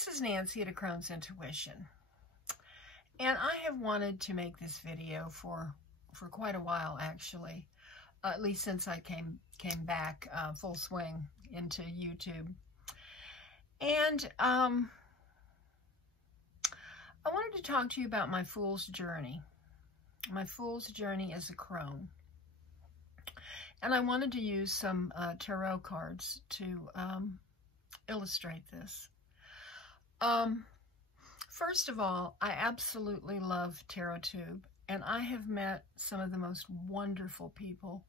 This is Nancy at A Crone's Intuition, and I have wanted to make this video for quite a while, actually, at least since I came back full swing into YouTube. And I wanted to talk to you about my fool's journey as a crone. And I wanted to use some tarot cards to illustrate this. First of all, I absolutely love Tarot Tube, and I have met some of the most wonderful people.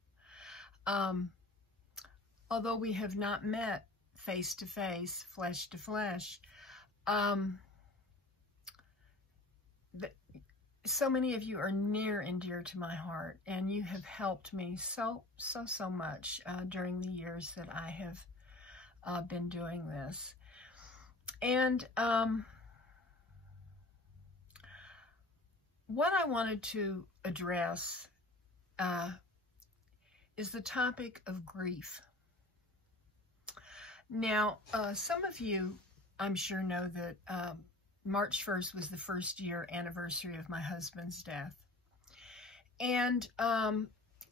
Although we have not met face to face, flesh to flesh, so many of you are near and dear to my heart, and you have helped me so much during the years that I have been doing this. And what I wanted to address is the topic of grief. Now, some of you, I'm sure, know that March 1st was the first year anniversary of my husband's death. And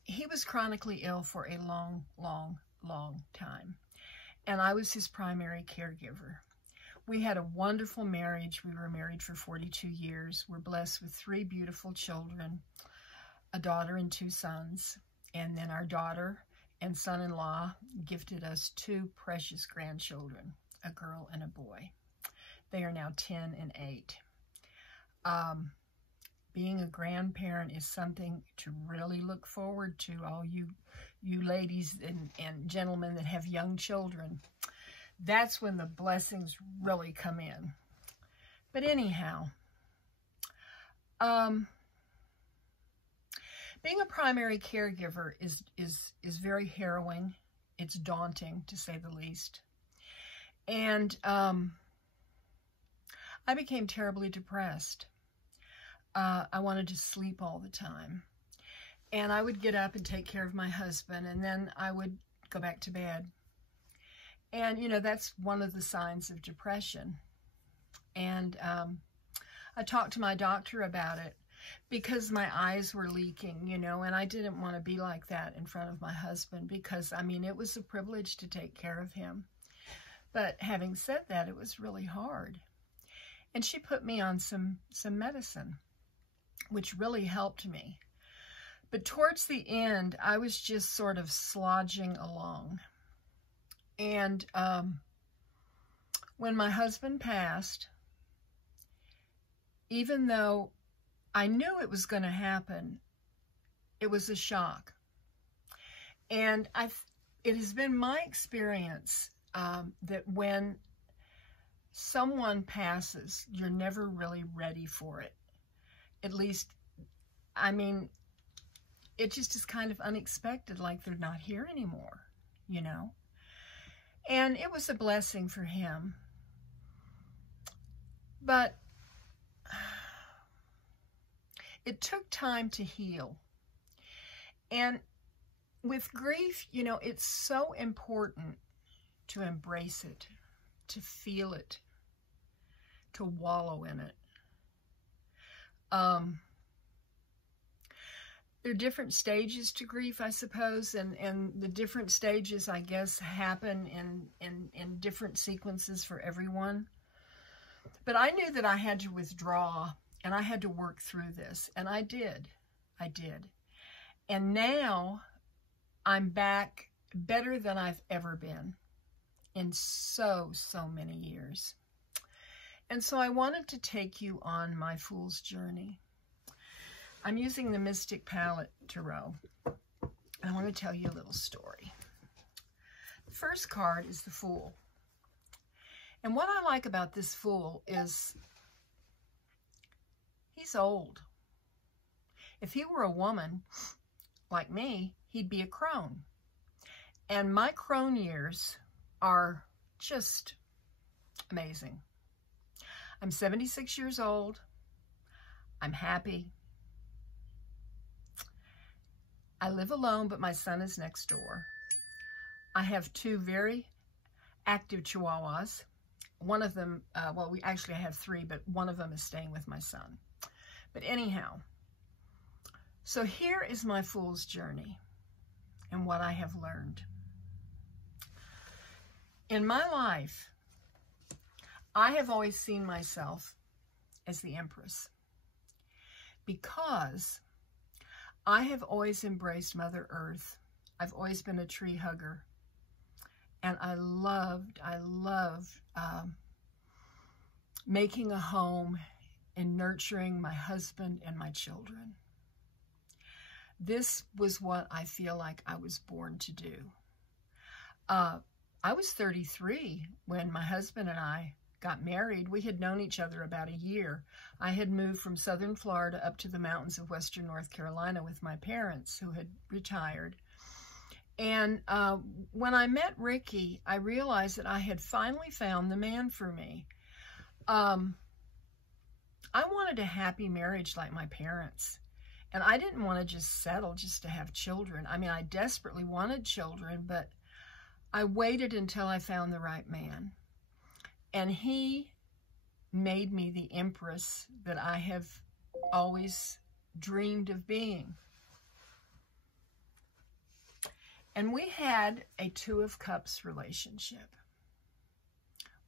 he was chronically ill for a long time. And I was his primary caregiver. We had a wonderful marriage. We were married for 42 years. We're blessed with 3 beautiful children, a daughter and 2 sons. And then our daughter and son-in-law gifted us 2 precious grandchildren, a girl and a boy. They are now 10 and 8. Being a grandparent is something to really look forward to, all you ladies and gentlemen that have young children. That's when the blessings really come in. But anyhow, being a primary caregiver is very harrowing. It's daunting, to say the least. And I became terribly depressed. I wanted to sleep all the time. And I would get up and take care of my husband, and then I would go back to bed. And, you know, that's one of the signs of depression. And I talked to my doctor about it because my eyes were leaking, you know, and I didn't want to be like that in front of my husband because, I mean, it was a privilege to take care of him. But having said that, it was really hard. And she put me on some medicine, which really helped me. But towards the end, I was just sort of slogging along. And when my husband passed, even though I knew it was going to happen, it was a shock. And it has been my experience that when someone passes, you're never really ready for it. At least, I mean, it just is kind of unexpected, like they're not here anymore, you know? And it was a blessing for him. But it took time to heal. And with grief, you know, it's so important to embrace it, to feel it, to wallow in it. There are different stages to grief, I suppose, and the different stages, I guess, happen in different sequences for everyone. But I knew that I had to withdraw, and I had to work through this, and I did. And now I'm back better than I've ever been in so many years. And so I wanted to take you on my fool's journey. I'm using the Mystic Palette Tarot. I want to tell you a little story. The first card is the Fool. And what I like about this Fool is he's old. If he were a woman like me, he'd be a crone. And my crone years are just amazing. I'm 76 years old. I'm happy. I live alone, but my son is next door. I have 2 very active chihuahuas, one of them, well, I have 3, but one of them is staying with my son. But anyhow, so here is my fool's journey and what I have learned. In my life, I have always seen myself as the Empress because I have always embraced Mother Earth. I've always been a tree hugger. And I loved making a home and nurturing my husband and my children. This was what I feel like I was born to do. I was 33 when my husband and I got married. We had known each other about a year. I had moved from southern Florida up to the mountains of western North Carolina with my parents who had retired. And when I met Ricky, I realized that I had finally found the man for me. I wanted a happy marriage like my parents. And I didn't want to just settle just to have children. I mean, I desperately wanted children, but I waited until I found the right man. And he made me the Empress that I have always dreamed of being. And we had a 2 of Cups relationship.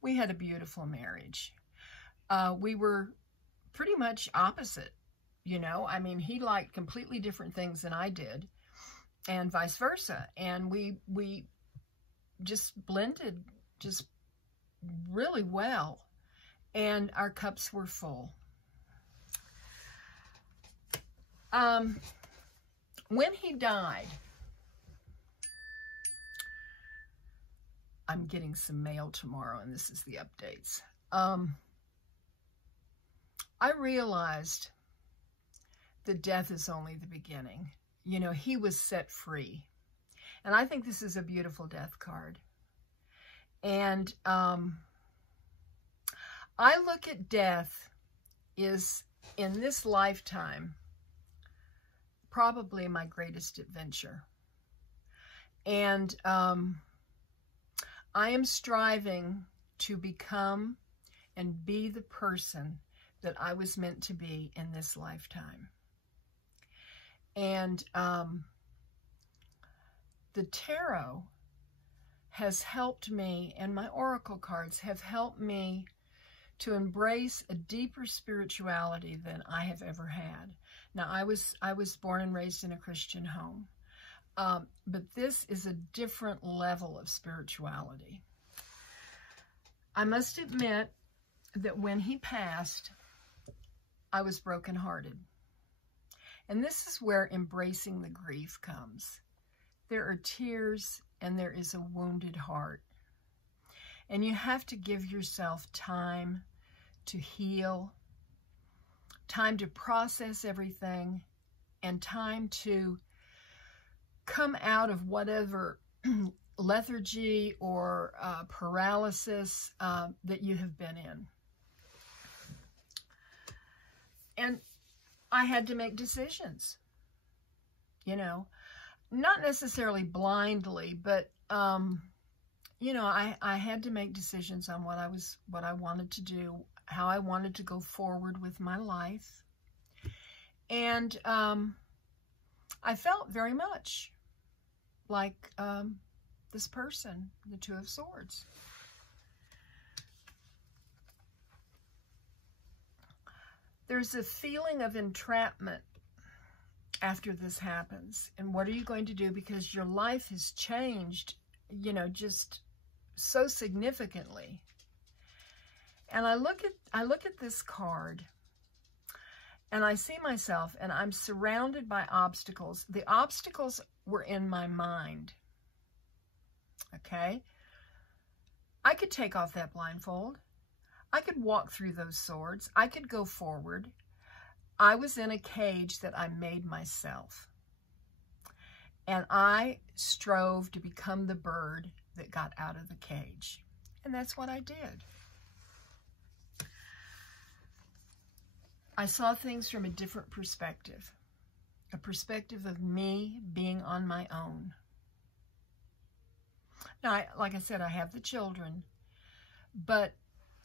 We had a beautiful marriage. We were pretty much opposite, you know. I mean, he liked completely different things than I did, and vice versa. And we just blended just really well, and our cups were full. When he died, I'm getting some mail tomorrow, and this is the updates. I realized that death is only the beginning. You know, he was set free. And I think this is a beautiful death card. And I look at death is, in this lifetime, probably my greatest adventure. And I am striving to become and be the person that I was meant to be in this lifetime. And the tarot has helped me, and my oracle cards have helped me to embrace a deeper spirituality than I have ever had. Now, I was born and raised in a Christian home, but this is a different level of spirituality. I must admit that when he passed, I was brokenhearted. And this is where embracing the grief comes. There are tears and there is a wounded heart. And you have to give yourself time to heal, time to process everything, and time to come out of whatever lethargy or paralysis that you have been in. And I had to make decisions, you know, not necessarily blindly, but, you know, I had to make decisions on what I wanted to do, how I wanted to go forward with my life. And I felt very much like this person, the 2 of Swords. There's a feeling of entrapment after this happens. And what are you going to do? Because your life has changed, you know, just so significantly. And I look at this card, and I see myself, and I'm surrounded by obstacles. The obstacles were in my mind. Okay? I could take off that blindfold. I could walk through those swords. I could go forward. I was in a cage that I made myself. And I strove to become the bird that got out of the cage. And that's what I did. I saw things from a different perspective. A perspective of me being on my own. Now, like I said, I have the children. But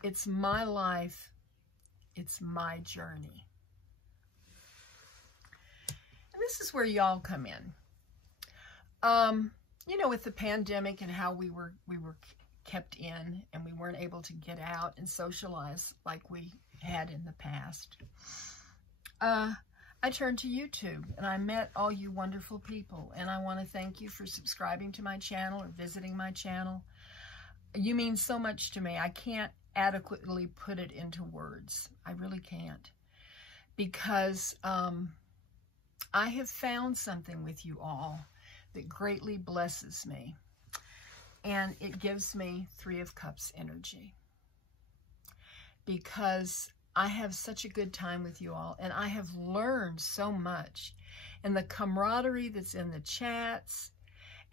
It's my life. It's my journey. And this is where y'all come in. You know, with the pandemic and how we were kept in and we weren't able to get out and socialize like we had in the past. I turned to YouTube and I met all you wonderful people, and I want to thank you for subscribing to my channel or visiting my channel. You mean so much to me. I can't adequately put it into words. I really can't, because I have found something with you all that greatly blesses me, and it gives me Three of Cups energy, because I have such a good time with you all, and I have learned so much, and the camaraderie that's in the chats,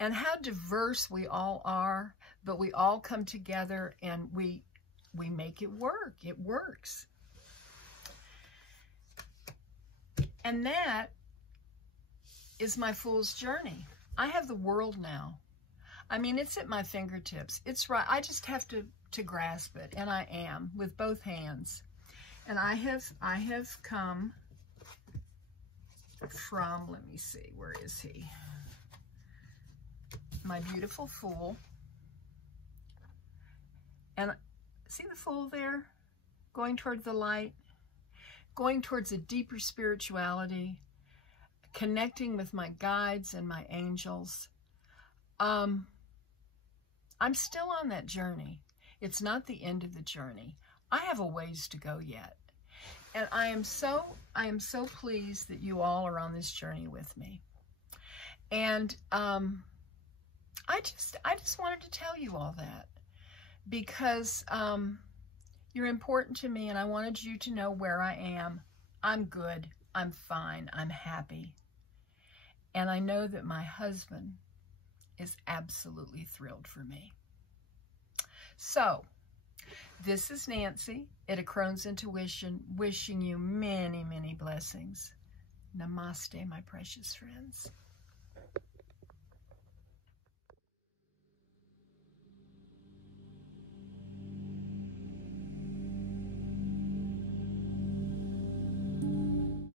and how diverse we all are, but we all come together and we make it work. It works. And that is my fool's journey. I have the world now. I mean, it's at my fingertips. It's right. I just have to grasp it, and I am, with both hands. And I have come from, let me see, where is he? My beautiful Fool. And see the Fool there? Going toward the light, going towards a deeper spirituality, connecting with my guides and my angels. I'm still on that journey. It's not the end of the journey. I have a ways to go yet. And I am so pleased that you all are on this journey with me. And I just wanted to tell you all that, because you're important to me, and I wanted you to know where I am. I'm good. I'm fine. I'm happy. And I know that my husband is absolutely thrilled for me. So, this is Nancy at A Crone's Intuition, wishing you many, many blessings. Namaste, my precious friends.